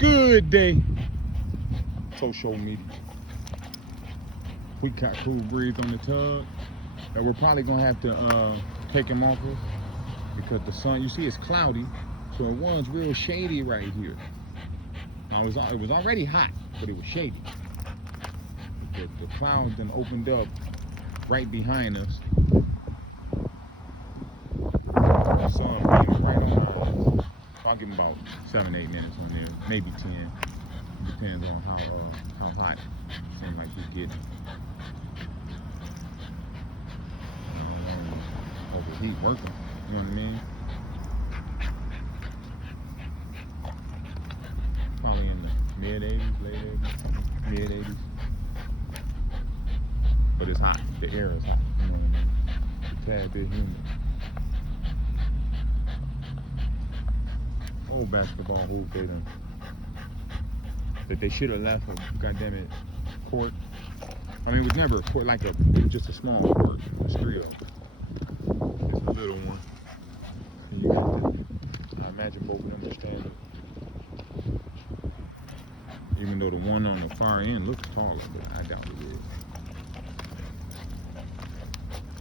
Good day. Social media. We got Kool Breeze on the tub that we're probably gonna have to take him off of because the sun, you see, it's cloudy, so it was real shady right here. Now it was already hot, but it was shady. The clouds then opened up right behind us. The sun beating right on our ass. So I'll give him about 7-8 minutes on there, maybe 10. Depends on how hot it seems like he's getting. Overheat working, you know what I mean? Probably in the mid 80s, late 80s, mid 80s. But it's hot. The air is hot, you know what I mean? It's a tad bit humid. Old basketball hoop that they should have left a goddamn it court. I mean, it was never a court, it was just a small court, a grill. It's a little one. And you got I imagine both of them are standing. Even though the one on the far end looks taller, but I doubt it is.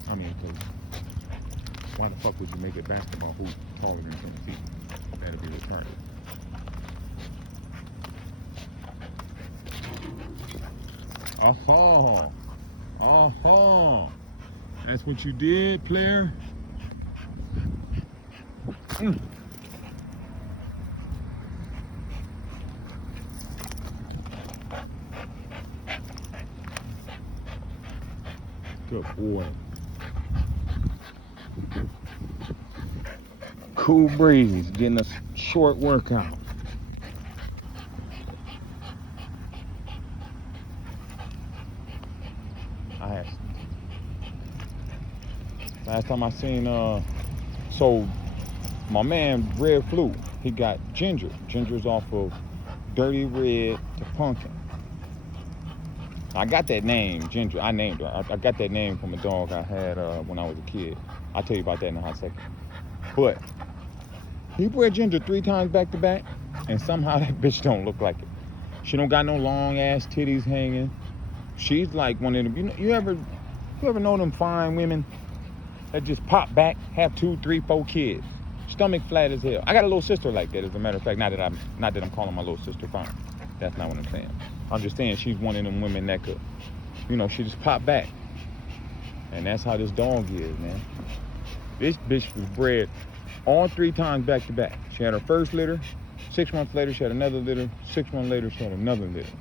I mean, because why the fuck would you make a basketball hoop taller than 10 feet? That'd be retarded. Oh, that's what you did, player. Good boy. Kool Breeze getting a short workout. Last time I seen so my man Red Flu, he got Ginger. Ginger's off of Dirty Red to Pumpkin. I got that name, Ginger. I named her. I got that name from a dog I had when I was a kid. I'll tell you about that in a hot second. But he bred Ginger 3 times back to back, and somehow that bitch don't look like it. She don't got no long ass titties hanging. She's like one of them. You ever know them fine women that just pop back, have 2, 3, 4 kids, stomach flat as hell? I got a little sister like that, as a matter of fact. Not that I'm calling my little sister fine. That's not what I'm saying. I'm just saying she's one of them women that could, she just pop back. And that's how this dog is, man. This bitch was bred all 3 times back to back. She had her first litter. 6 months later, she had another litter. 6 months later, she had another litter.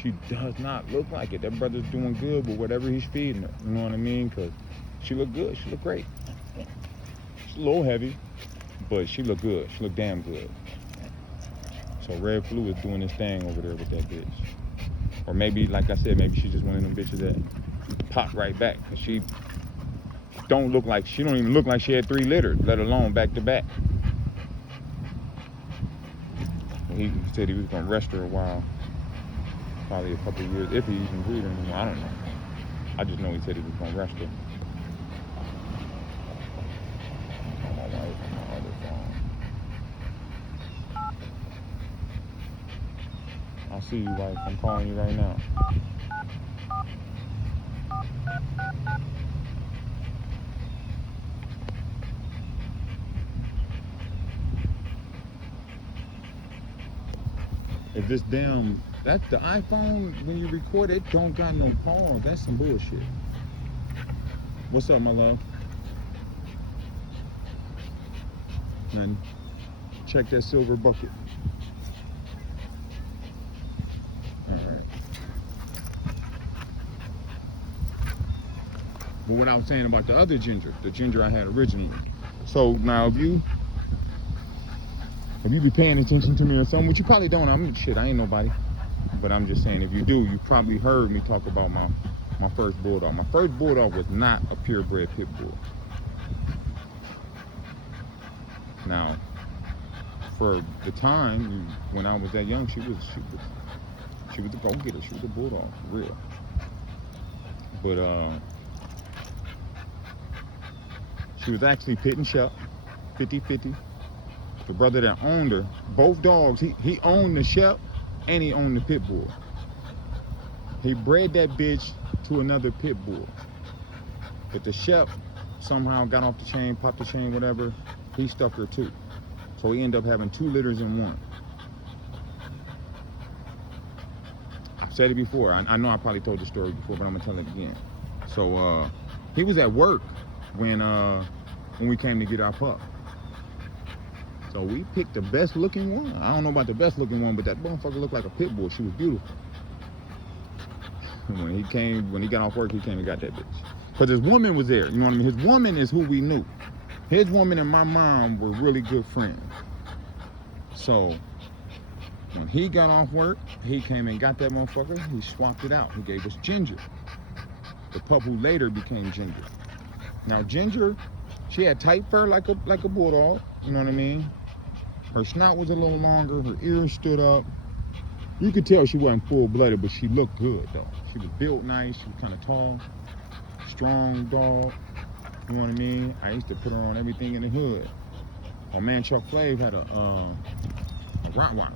She does not look like it. That brother's doing good with whatever he's feeding her. You know what I mean? Because she look good. She look great. She's a little heavy, but she look good. She look damn good. So Red Flu is doing his thing over there with that bitch. Or maybe, like I said, maybe she's just one of them bitches that pop right back. Cause she don't even look like she had 3 litters, let alone back to back. He said he was gonna rest her a while, probably a couple of years, if he even breed her anymore. I don't know. I just know he said he was gonna rest her. My wife on my other phone. I see you, wife. I'm calling you right now. If this that's the iPhone, when you record it don't got no pause. That's some bullshit. What's up, my love? Nothing. Check that silver bucket. Alright. But what I was saying about the other ginger, the ginger I had originally. So now if you be paying attention to me or something, which you probably don't, I ain't nobody. But I'm just saying, if you do, you probably heard me talk about my first bulldog. My first bulldog was not a purebred pit bull. Now, for the time when I was that young, she was a go-getter. She was a bulldog, for real. But she was actually pit and shuck, 50-50. the brother that owned her, both dogs, he owned the Shep and he owned the pit bull. He bred that bitch to another pit bull. But the Shep somehow got off the chain, popped the chain, whatever. He stuck her too. So he ended up having 2 litters in one. I've said it before. I know I probably told the story before, but I'm gonna tell it again. So he was at work when we came to get our pup. So we picked the best looking one. I don't know about the best looking one, but that motherfucker looked like a pit bull. She was beautiful. And when he got off work, he came and got that bitch. Because his woman was there, you know what I mean? His woman is who we knew. His woman and my mom were really good friends. So when he got off work, he came and got that motherfucker. He swapped it out. He gave us Ginger, the pup who later became Ginger. Now Ginger, she had tight fur like a bulldog, you know what I mean? Her snout was a little longer, her ears stood up. You could tell she wasn't full-blooded, but she looked good though. She was built nice, she was kind of tall, strong dog, you know what I mean? I used to put her on everything in the hood. My man Chuck Flav had a Rottweiler.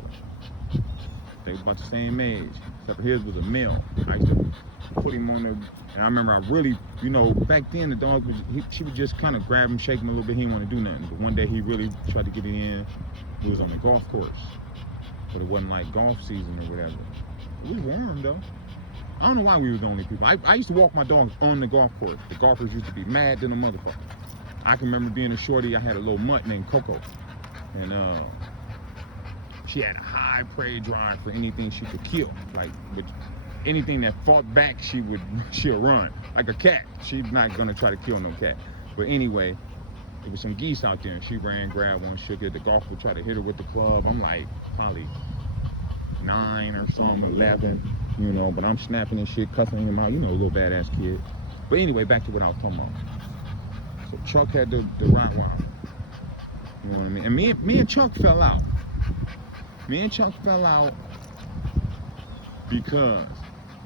They were about the same age, except for his was a male. I used to put him on there, and I remember I really, you know, back then the dog was, she would just kind of grab him, shake him a little bit. He didn't want to do nothing. But one day he really tried to get it in. It was on the golf course, but it wasn't like golf season or whatever. It was warm though. I don't know why we were the only people. I used to walk my dogs on the golf course. The golfers used to be mad than a motherfucker. I can remember being a shorty. I had a little mutt named Coco, and she had a high prey drive for anything she could kill. Like, with anything that fought back, she'll run. Like a cat. She's not gonna try to kill no cat. But anyway, there was some geese out there, and she ran, grabbed one, shook it. The golfer tried to hit her with the club. I'm like, probably 9 or something, 11, you know, but I'm snapping and shit, cussing him out, you know, a little badass kid. But anyway, back to what I was talking about. So Chuck had the Rottweiler, you know what I mean? And me and Chuck fell out. Me and Chuck fell out because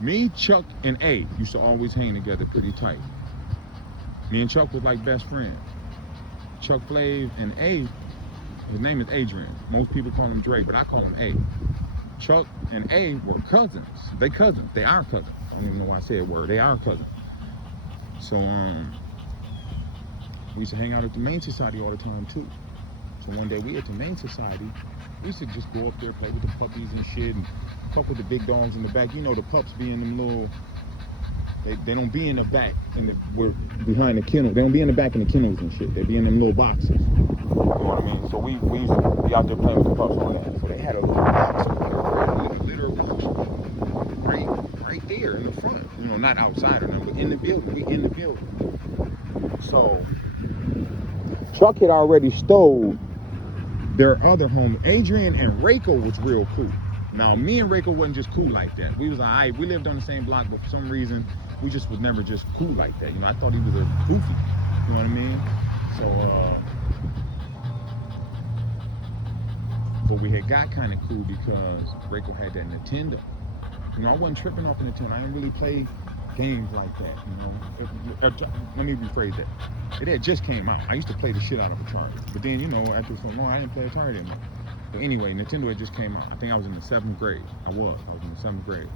me, Chuck, and A used to always hang together pretty tight. Me and Chuck was like best friends. Chuck Flav and A, his name is Adrian. Most people call him Drake, but I call him A. Chuck and A were cousins. They cousins. They are cousins. I don't even know why I said word. They are cousins. So we used to hang out at the Main Society all the time too. So one day we at the Main Society, we used to just go up there, play with the puppies and shit, and fuck with the big dogs in the back. You know, the pups be in them little, they don't be in the back, we're behind the kennel. They don't be in the back in the kennels and shit. They be in them little boxes. You know what I mean? So we used to be out there playing with the pups on that. So they had a little box with a litter right there in the front. You know, not outside or nothing, but in the building. We in the building. So Chuck had already stole their other home. Adrian and Rachel was real cool. Now, me and Rachel wasn't just cool like that. We was like, alright, we lived on the same block, but for some reason, we just was never just cool like that. You know, I thought he was a goofy. You know what I mean? So we had got kind of cool because Rachel had that Nintendo. You know, I wasn't tripping off the Nintendo. I didn't really play games like that, you know. Let me rephrase that. It had just came out. I used to play the shit out of Atari. But then, you know, after so long, I didn't play Atari anymore. But anyway, Nintendo had just came out. I think I was in the 7th grade. I was in the 7th grade.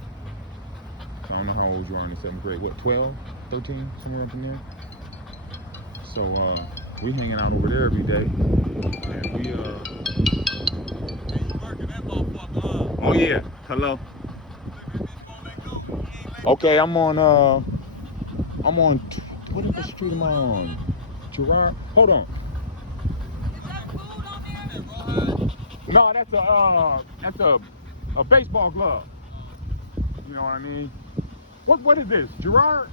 So I don't know how old you are in the 7th grade. What, 12, 13, somewhere up in there? So we hanging out over there every day. And we Oh yeah, hello. Okay, I'm on what is the street am I on? Gerard? Hold on. No, that's a baseball glove. You know what I mean? What is this? Gerard?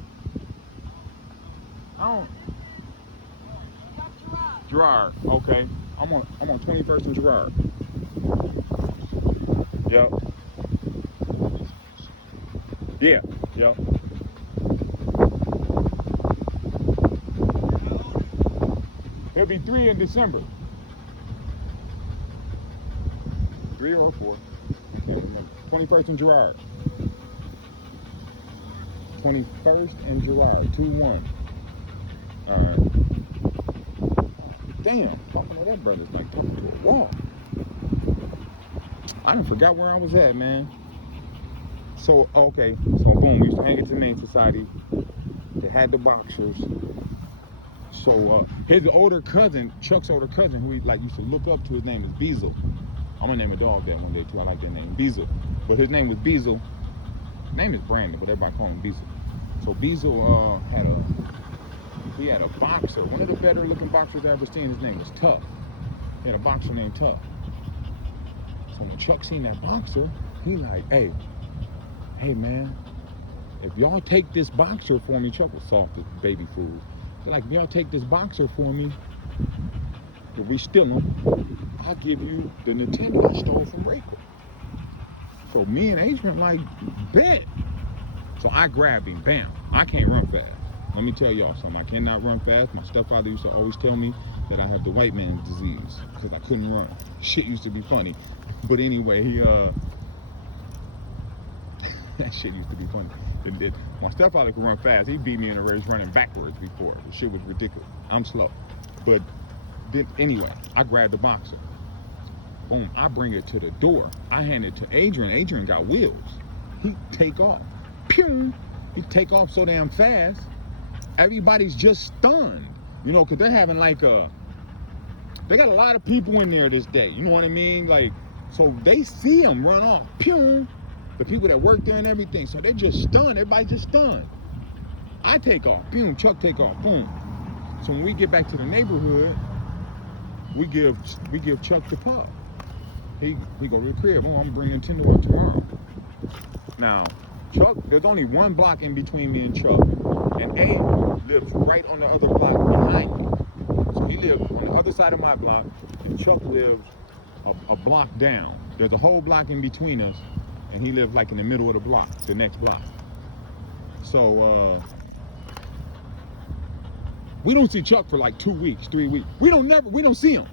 I don't. Gerard. Okay. I'm on 21st and Gerard. Yep. Yeah. Yep. It'll be 3 in December. 3 or 4. 21st and Gerard. 21st and Gerard. 2-1. All right. damn, talking to that brother's like talking to a wall. I done forgot where I was at, man. So, okay, so boom, we used to hang at the Humane Society. They had the boxers. So, his older cousin, Chuck's older cousin, who he like used to look up to, his name is Beazle. I'm gonna name a dog that one day too. I like that name, Beazle. But his name was Beazle. His name is Brandon, but everybody call him Beazle. So Beazle had a boxer, one of the better looking boxers I ever seen. His name was Tough. He had a boxer named Tough. So when Chuck seen that boxer, he like, hey man, if y'all take this boxer for me, Chuck was soft as baby food. Like, if y'all take this boxer for me, if we steal him, I'll give you the Nintendo I stole from Rayquaza. So me and Adrian like, bet. So I grabbed him, bam. I can't run fast. Let me tell y'all something. I cannot run fast. My stepfather used to always tell me that I have the white man's disease because I couldn't run. Shit used to be funny. But anyway, that shit used to be funny. My stepfather could run fast. He beat me in a race running backwards before. The shit was ridiculous. I'm slow. But anyway, I grabbed the boxer. Boom, I bring it to the door. I hand it to Adrian. Adrian got wheels. He take off. Pew! He take off so damn fast. Everybody's just stunned. You know, because they're having like they got a lot of people in there this day. You know what I mean? Like, so they see him run off. Pew! The people that work there and everything. So they're just stunned. Everybody's just stunned. I take off. Boom. Chuck take off. Boom. So when we get back to the neighborhood, we give Chuck the pup. He go to the crib. Oh, I'm bringing Nintendo up tomorrow. Now, Chuck, there's only one block in between me and Chuck. And A lives right on the other block behind me. So he lives on the other side of my block, and Chuck lives a block down. There's a whole block in between us, and he lives like in the middle of the block, the next block. So we don't see Chuck for like 2 weeks, 3 weeks. We don't see him.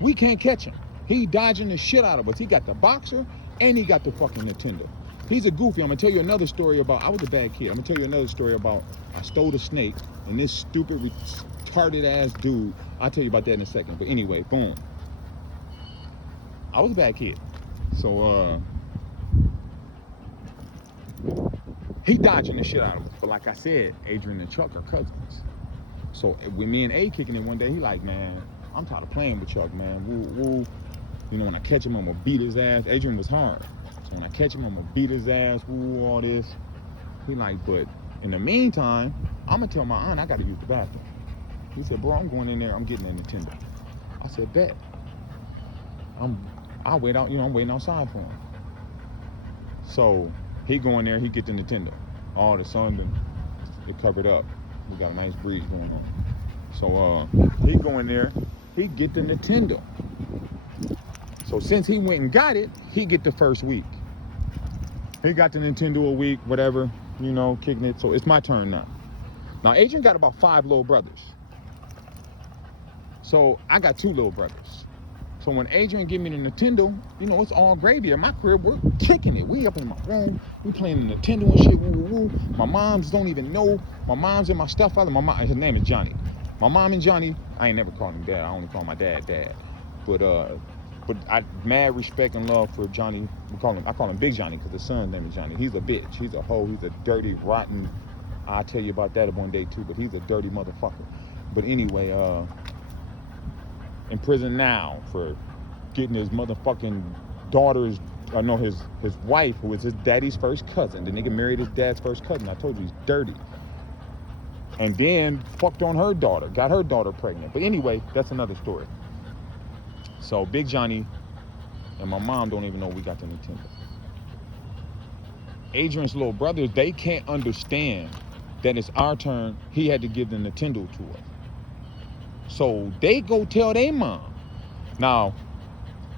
We can't catch him. He dodging the shit out of us. He got the boxer and he got the fucking Nintendo. He's a goofy. I'm gonna tell you another story about, I was a bad kid. I'm gonna tell you another story about, I stole a snake and this stupid, retarded ass dude, I'll tell you about that in a second. But anyway, boom. I was a bad kid. So, he dodging the shit out of us. But like I said, Adrian and Chuck are cousins. So with me and A kicking it one day, he like, man, I'm tired of playing with Chuck, man. Woo, woo. You know, when I catch him, I'm gonna beat his ass. Adrian was hard. So when I catch him, I'm gonna beat his ass, woo, all this. He like, but in the meantime, I'm gonna tell my aunt I gotta use the bathroom. He said, bro, I'm going in there, I'm getting a Nintendo. I said, bet. I'll wait out, you know, I'm waiting outside for him. So he go in there, he get the Nintendo. All the sun, it covered up. We got a nice breeze going on. So he go in there, he get the Nintendo. So since he went and got it, he get the first week. He got the Nintendo a week, whatever, you know, kicking it. So it's my turn now. Now Adrian got about 5 little brothers. So I got 2 little brothers. So when Adrian give me the Nintendo, you know, it's all gravy. In my crib, we're kicking it. We up in my room, we playing the Nintendo and shit, woo, woo, woo. My moms don't even know. My mom's and my stepfather, his name is Johnny. My mom and Johnny, I ain't never called him dad. I only call my dad dad. But I mad respect and love for Johnny. I call him Big Johnny because his son's name is Johnny. He's a bitch. He's a hoe. He's a dirty, rotten. I'll tell you about that one day too. But he's a dirty motherfucker. But anyway, in prison now for getting his motherfucking daughter's, his wife, who is his daddy's first cousin. The nigga married his dad's first cousin. I told you he's dirty. And then fucked on her daughter, got her daughter pregnant. But anyway, that's another story. So Big Johnny and my mom don't even know we got the Nintendo. Adrian's little brothers, they can't understand that it's our turn. He had to give the Nintendo to us. So they go tell their mom. Now,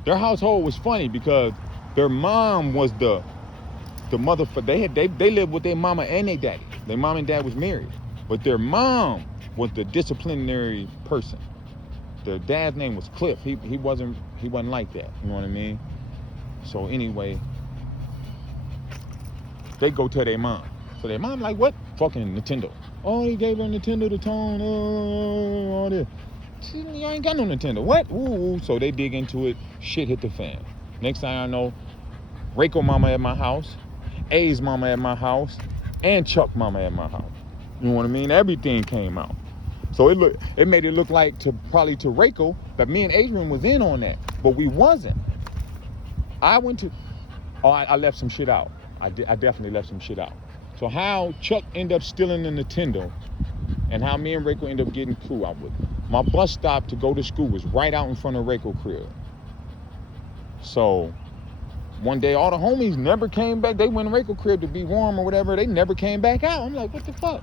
their household was funny because their mom was the motherfucker. They lived with their mama and their daddy. Their mom and dad was married. But their mom was the disciplinary person. Their dad's name was Cliff. He wasn't like that. You know what I mean? So anyway, they go tell their mom. So their mom like, what? Fucking Nintendo. Oh, he gave her Nintendo to Tone. Oh, all this. You ain't got no Nintendo. What? Ooh. So they dig into it. Shit hit the fan. Next thing I know, Rayco mama at my house, A's mama at my house, and Chuck mama at my house. You know what I mean? Everything came out. So it made it look like probably to Rayco that me and Adrian was in on that, but we wasn't. I left some shit out. I definitely left some shit out. So how Chuck ended up stealing the Nintendo and how me and Rayco ended up getting cool out with it. My bus stop to go to school was right out in front of Rayco crib. So one day all the homies never came back. They went to Rayco crib to be warm or whatever. They never came back out. I'm like, what the fuck?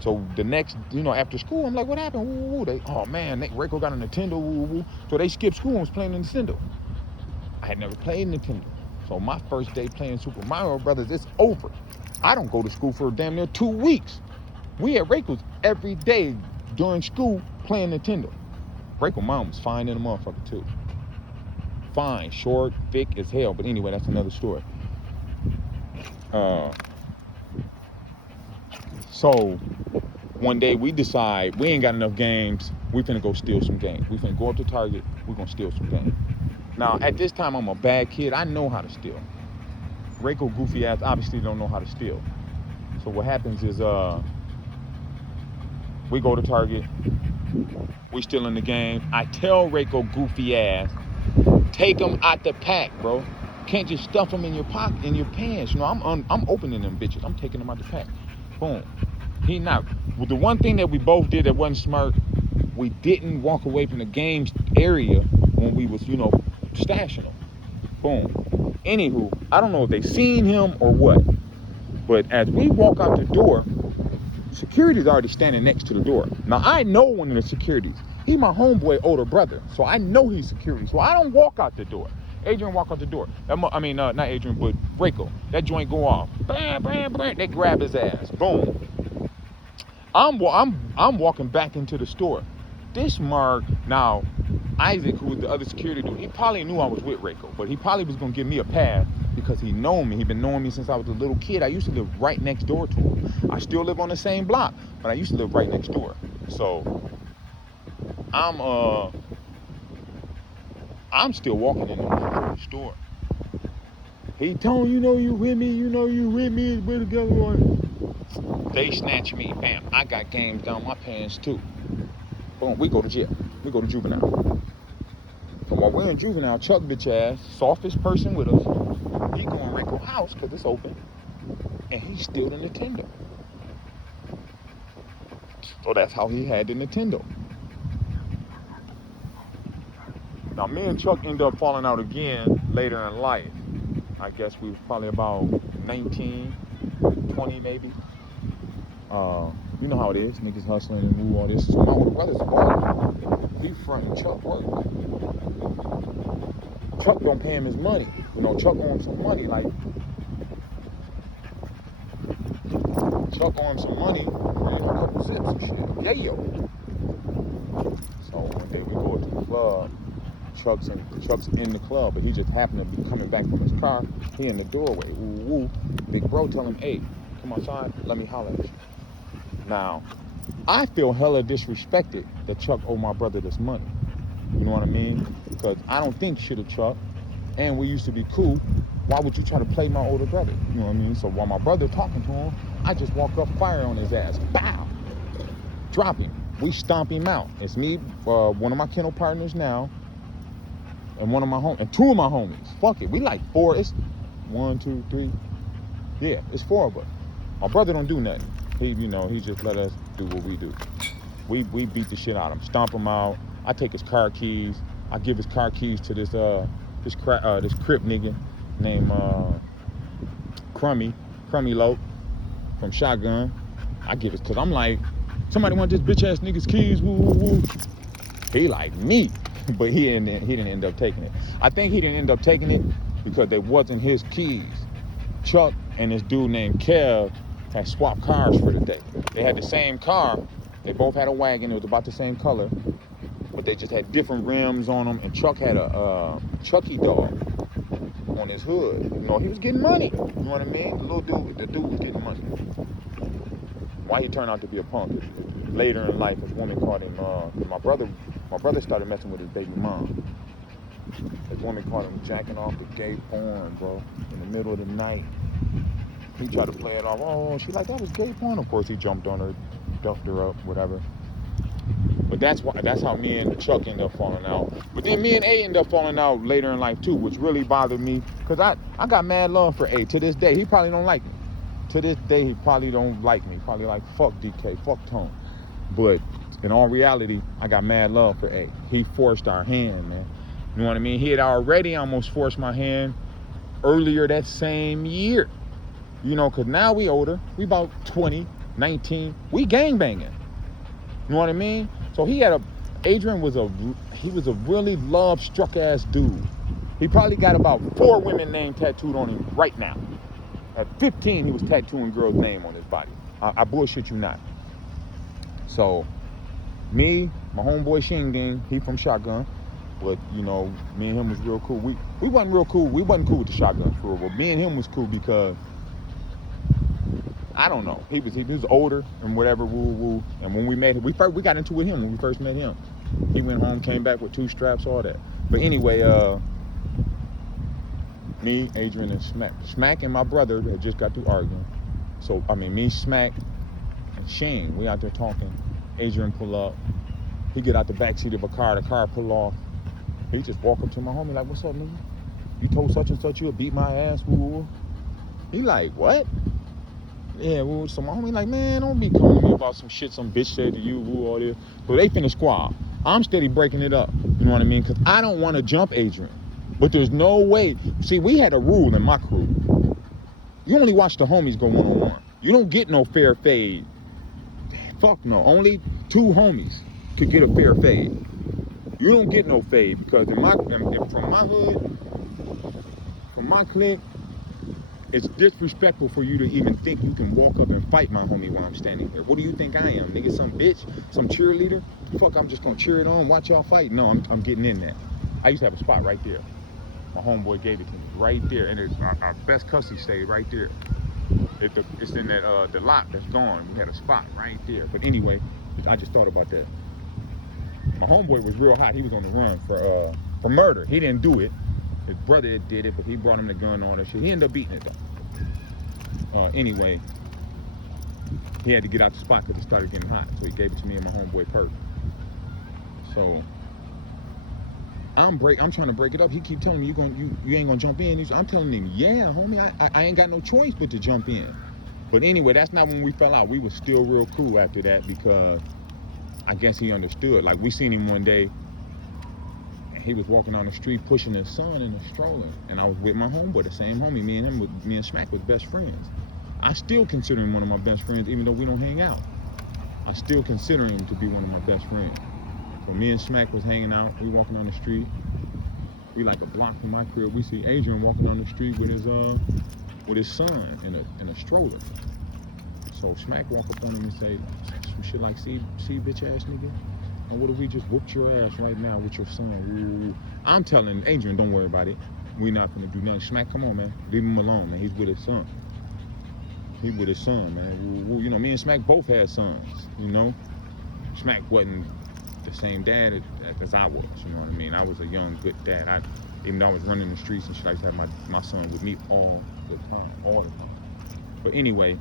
So the next, after school, I'm like, what happened? Rayco got a Nintendo. So they skipped school and was playing the Nintendo. I had never played Nintendo. So my first day playing Super Mario Brothers, it's over. I don't go to school for damn near 2 weeks. We at Rayco's every day during school playing Nintendo. Rayco mom was fine in the motherfucker too. Fine, short, thick as hell. But anyway, that's another story. So one day we decide we ain't got enough games. We finna go steal some games. We finna go up to Target. We gonna steal some games. Now, at this time, I'm a bad kid. I know how to steal. Rayco goofy ass obviously don't know how to steal. So what happens is we go to Target. We stealing the game. I tell Rayco goofy ass, take them out the pack, bro. Can't just stuff them in your pocket, in your pants. I'm opening them bitches. I'm taking them out the pack. Boom. He not. Well, the one thing that we both did that wasn't smart, we didn't walk away from the games area when we was, stashing them. Boom. Anywho, I don't know if they seen him or what, but as we walk out the door, security's already standing next to the door. Now, I know one of the securities. He my homeboy older brother, so I know he's security. So I don't walk out the door. Adrian walk out the door. Not Adrian, but Rayco. That joint go off. Bam, bam, bam. They grab his ass. Boom. I'm walking back into the store. This mark, now, Isaac, who was the other security dude, he probably knew I was with Rayco, but he probably was going to give me a pass because he known me. He been knowing me since I was a little kid. I used to live right next door to him. I still live on the same block, but I used to live right next door. So I'm still walking in the store. He told you with me, we're together. They snatch me, bam. I got games down my pants too. Boom, we go to jail. We go to juvenile. And while we're in juvenile, Chuck bitch ass, softest person with us, he go in Rayco's house because it's open, and he steal the Nintendo. So that's how he had the Nintendo. Now me and Chuck ended up falling out again later in life. I guess we was probably about 19, 20 maybe. You know how it is, niggas hustling and move all this. So my older brother's a baller. He fronting Chuck work. Chuck don't pay him his money. Chuck owe him some money, like Chuck owe him some money for a couple zips and shit. Yeah, yo. So one day we go to the club. Chuck's in the club, but he just happened to be coming back from his car. He in the doorway. Ooh. Big bro tell him, hey, come outside, let me holler at you. Now, I feel hella disrespected that Chuck owed my brother this money. You know what I mean? Because I don't think shit of Chuck, and we used to be cool. Why would you try to play my older brother? You know what I mean? So while my brother talking to him, I just walk up, fire on his ass. Bow! Drop him. We stomp him out. It's me, one of my kennel partners now, and and two of my homies. Fuck it. We like four. It's 1, 2, 3. Yeah, it's 4 of us. My brother don't do nothing. He just let us do what we do. We beat the shit out of him, stomp him out. I take his car keys. I give his car keys to this Crip nigga named Crummy Lope from Shotgun. I give it, cause I'm like, somebody want this bitch ass nigga's keys, woo woo woo. He like me, but he didn't end up taking it. I think he didn't end up taking it because they wasn't his keys. Chuck and this dude named Kev had swapped cars for the day. They had the same car. They both had a wagon. It was about the same color, but they just had different rims on them. And Chuck had a Chucky dog on his hood. He was getting money. You know what I mean? The dude was getting money. Why he turned out to be a punk is later in life, a woman called him, my brother My brother started messing with his baby mom. This woman caught him jacking off the gay porn, bro, in the middle of the night. He tried to play it off. Oh, she like, that was gay porn. Of course, he jumped on her, duffed her up, whatever. But that's how me and Chuck ended up falling out. But then me and A ended up falling out later in life too, which really bothered me, because I got mad love for A. To this day, he probably don't like me. To this day, he probably don't like me. Probably like, fuck DK, fuck Tone. But in all reality, I got mad love for A. He forced our hand, man. You know what I mean? He had already almost forced my hand earlier that same year. You know, because now we older. We about 20, 19. We gangbanging. You know what I mean? So Adrian was a really love-struck ass dude. He probably got about 4 women name tattooed on him right now. At 15, he was tattooing girls' name on his body. I bullshit you not. So, me, my homeboy Shing Ding, he from Shotgun. But, you know, me and him was real cool. We wasn't real cool. We wasn't cool with the Shotgun for real. But me and him was cool because, I don't know. He was older and whatever, woo. And when we met him, we got into it with him when we first met him. He went home, came back with 2 straps, all that. But anyway, me, Adrian, and Smack. Smack and my brother had just got through arguing. So, I mean, me, Smack, and Shane, we out there talking. Adrian pull up. He get out the backseat of a car. The car pull off. He just walk up to my homie like, what's up, nigga? You told such and such you'll beat my ass, woo. He like, what? Yeah, woo. So my homie like, man, don't be calling me about some shit some bitch said to you, woo, all this. So they finna squab. I'm steady breaking it up. You know what I mean? Because I don't want to jump Adrian. But there's no way. See, we had a rule in my crew. You only watch the homies go one-on-one. You don't get no fair fade. Fuck no. Only 2 homies could get a fair fade. You don't get no fade because from my hood, from my clique, it's disrespectful for you to even think you can walk up and fight my homie while I'm standing here. What do you think I am, nigga? Some bitch? Some cheerleader? Fuck, I'm just gonna cheer it on, watch y'all fight? No, I'm getting in that. I used to have a spot right there. My homeboy gave it to me right there, and it's our best custody stayed right there. It's in that the lot that's gone. We had a spot right there. But anyway, I just thought about that. My homeboy was real hot. He was on the run for murder. He didn't do it. His brother did it, but he brought him the gun and all that shit. He ended up beating it though. Anyway, he had to get out the spot because it started getting hot. So he gave it to me and my homeboy Kurt. So I'm trying to break it up. He keep telling me you ain't gonna jump in. I'm telling him, yeah, homie, I ain't got no choice but to jump in. But anyway, that's not when we fell out. We was still real cool after that because I guess he understood. Like, we seen him one day, and he was walking down the street pushing his son in a stroller, and I was with my homeboy, the same homie. Me and Smack was best friends. I still consider him one of my best friends, even though we don't hang out. I still consider him to be one of my best friends. So me and Smack was hanging out. We walking down the street. We like a block from my crib. We see Adrian walking down the street with his son in a stroller. So Smack walk up on him and say some shit like, see bitch ass nigga? Or what if we just whooped your ass right now with your son? Ooh. I'm telling Adrian, don't worry about it. We not gonna do nothing. Smack, come on, man. Leave him alone, man. He's with his son. He with his son, man. Ooh. You know, me and Smack both had sons, you know? Smack wasn't the same dad as I was, you know what I mean? I was a young, good dad. Even though I was running the streets and shit, I used to have my son with me all the time. But anyway,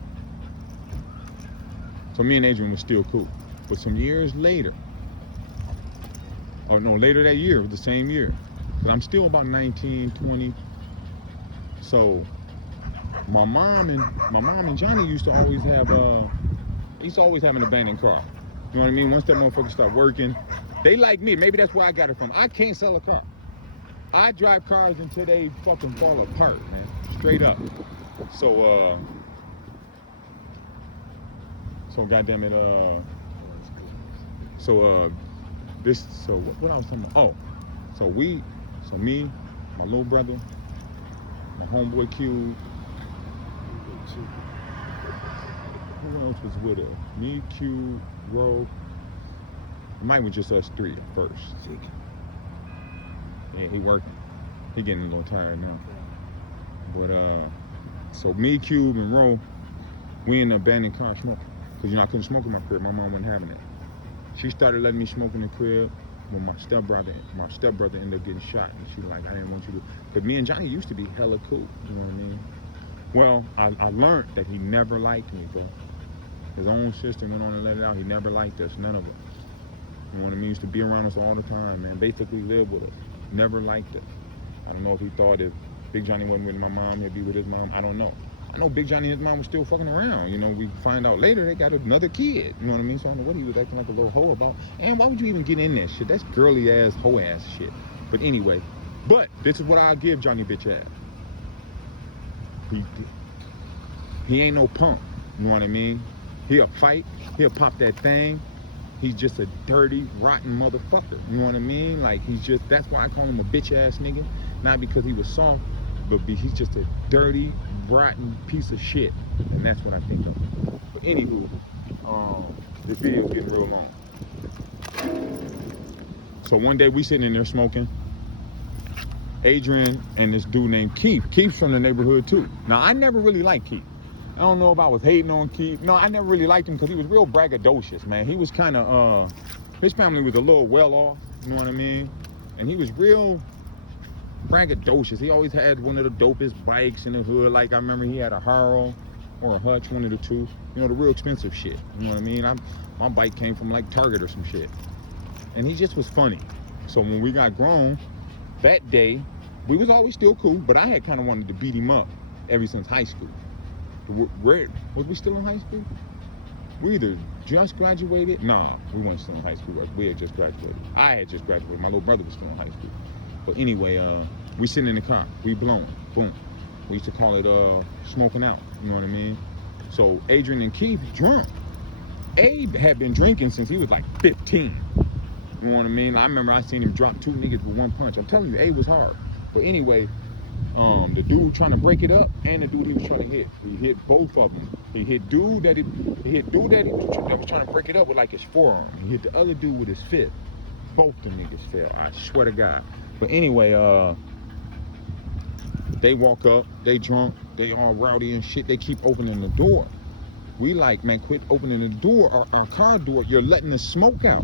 so me and Adrian was still cool. But some years later, later that year, the same year, because I'm still about 19, 20. So my mom and Johnny used to always have an abandoned car. You know what I mean? Once that motherfucker start working, they like me. Maybe that's where I got it from. I can't sell a car. I drive cars until they fucking fall apart, man. Straight up. So goddamn it, what I was talking about? Oh, so me, my little brother, my homeboy Q. Who else was with her? Me, Q, Ro. It might be just us 3 at first. Yeah, he working. He getting a little tired now. But so me, Cube, and Ro, we in the abandoned car smoking. Because, you know, I couldn't smoke in my crib. My mom wasn't having it. She started letting me smoke in the crib. when my stepbrother ended up getting shot, and she like, I didn't want you to. But me and Johnny used to be hella cool. You know what I mean? Well, I learned that he never liked me, bro. His own sister went on and let it out. He never liked us, none of us. You know what I mean? He used to be around us all the time, man. Basically lived with us. Never liked us. I don't know if he thought if Big Johnny wasn't with my mom, he'd be with his mom. I don't know. I know Big Johnny and his mom was still fucking around. You know, we find out later they got another kid. You know what I mean? So I don't know what he was acting like a little hoe about. And why would you even get in that shit? That's girly ass, hoe ass shit. But anyway, this is what I'll give Johnny bitch ass. He ain't no punk. You know what I mean? He'll fight. He'll pop that thing. He's just a dirty, rotten motherfucker. You know what I mean? Like, that's why I call him a bitch ass nigga. Not because he was soft, but he's just a dirty, rotten piece of shit. And that's what I think of. But anywho, this video's getting real long. So one day we sitting in there smoking. Adrian and this dude named Keith. Keith's from the neighborhood too. Now, I never really liked Keith. I don't know if I was hating on Keith. No, I never really liked him because he was real braggadocious, man. He was kind of, his family was a little well off, you know what I mean? And he was real braggadocious. He always had one of the dopest bikes in the hood. Like, I remember he had a Harrow or a Hutch, one of the two. You know, the real expensive shit, you know what I mean? My bike came from, like, Target or some shit. And he just was funny. So when we got grown, that day, we was always still cool, but I had kind of wanted to beat him up ever since high school. Was we still in high school? We either just graduated. Nah, we weren't still in high school. We had just graduated. I had just graduated. My little brother was still in high school. But anyway, we sitting in the car. We blowing. Boom. We used to call it smoking out. You know what I mean? So Adrian and Keith drunk. Abe had been drinking since he was like 15. You know what I mean? I remember I seen him drop 2 niggas with 1 punch. I'm telling you, Abe was hard. But anyway, the dude trying to break it up and the dude he was trying to hit. He hit both of them. He hit dude that was trying to break it up with like his forearm. He hit the other dude with his fist. Both them niggas fell. I swear to God. But anyway, they walk up, they drunk, they all rowdy and shit. They keep opening the door. We like, man, quit opening the door, our car door. You're letting the smoke out.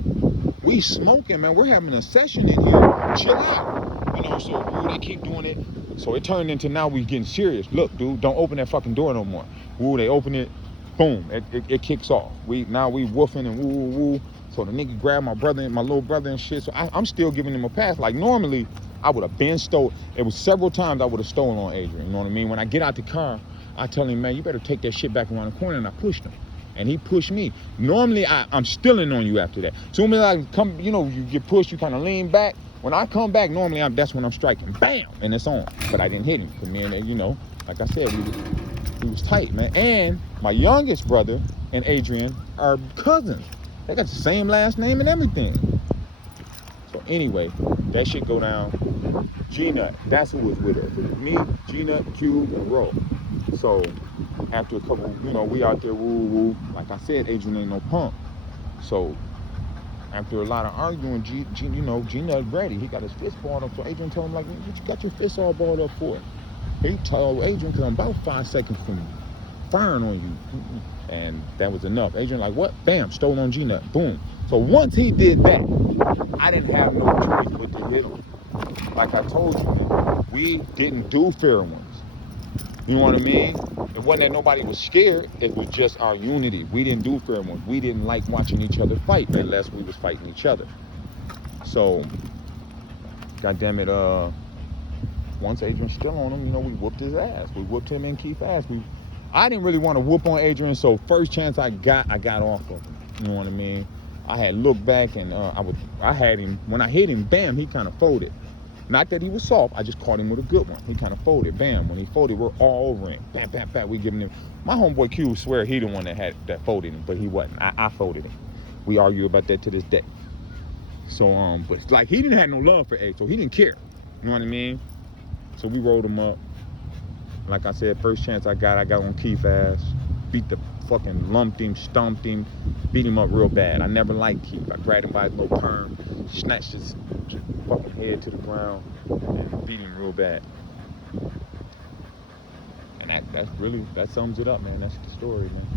We smoking, man. We're having a session in here. Chill out. You know, so ooh, they keep doing it. So it turned into now we getting serious. Look, dude, don't open that fucking door no more. Woo, they open it. Boom, it kicks off. Now we woofing and woo. So the nigga grabbed my little brother and shit. So I'm still giving him a pass. Like normally, I would have been stolen. It was several times I would have stolen on Adrian. You know what I mean? When I get out the car, I tell him, man, you better take that shit back around the corner, and I pushed him. And he pushed me. Normally, I'm stealing on you after that. Soon as I come, you know, you get pushed, you kind of lean back. When I come back, normally that's when I'm striking. Bam! And it's on. But I didn't hit him. Because me and, you know, like I said, we was tight, man. And my youngest brother and Adrian are cousins. They got the same last name and everything. So anyway, that shit go down. G-Nut, that's who was with her. Me, G-Nut, Cube, and Ro. So after a couple, you know, we out there woo. Like I said, Adrian ain't no punk. So after a lot of arguing, G-Nut ready. He got his fist balled up. So Adrian told him, like, what you got your fist all balled up for? He told Adrian, because I'm about 5 seconds from firing on you. And that was enough. Adrian like, what? Bam, stole on G-Nut. Boom. So once he did that, I didn't have no choice but to hit him. Like I told you, man, we didn't do fair ones. You know what I mean? It wasn't that nobody was scared. It was just our unity. We didn't do fair ones. We didn't like watching each other fight unless we was fighting each other. So, goddamn it, once Adrian's still on him, you know, we whooped his ass. We whooped him and Keith's ass. I didn't really want to whoop on Adrian, so first chance I got off of him. You know what I mean? I had looked back and I had him, when I hit him, bam, he kind of folded. Not that he was soft, I just caught him with a good one. He kind of folded, bam. When he folded, we're all over him. Bam, bam, bam, we giving him. My homeboy Q swear he the one that folded him, but he wasn't. I folded him. We argue about that to this day. So, but it's like he didn't have no love for A, so he didn't care. You know what I mean? So we rolled him up. Like I said, first chance I got on Keith's ass. Beat the fucking, lumped him, stomped him, beat him up real bad. I never liked Keith. I grabbed him by his little perm, snatched his fucking head to the ground, and beat him real bad. And that sums it up, man. That's the story, man.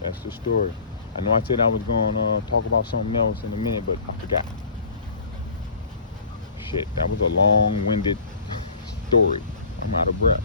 That's the story. I know I said I was gonna talk about something else in a minute, but I forgot. Shit, that was a long-winded story. I'm out of breath.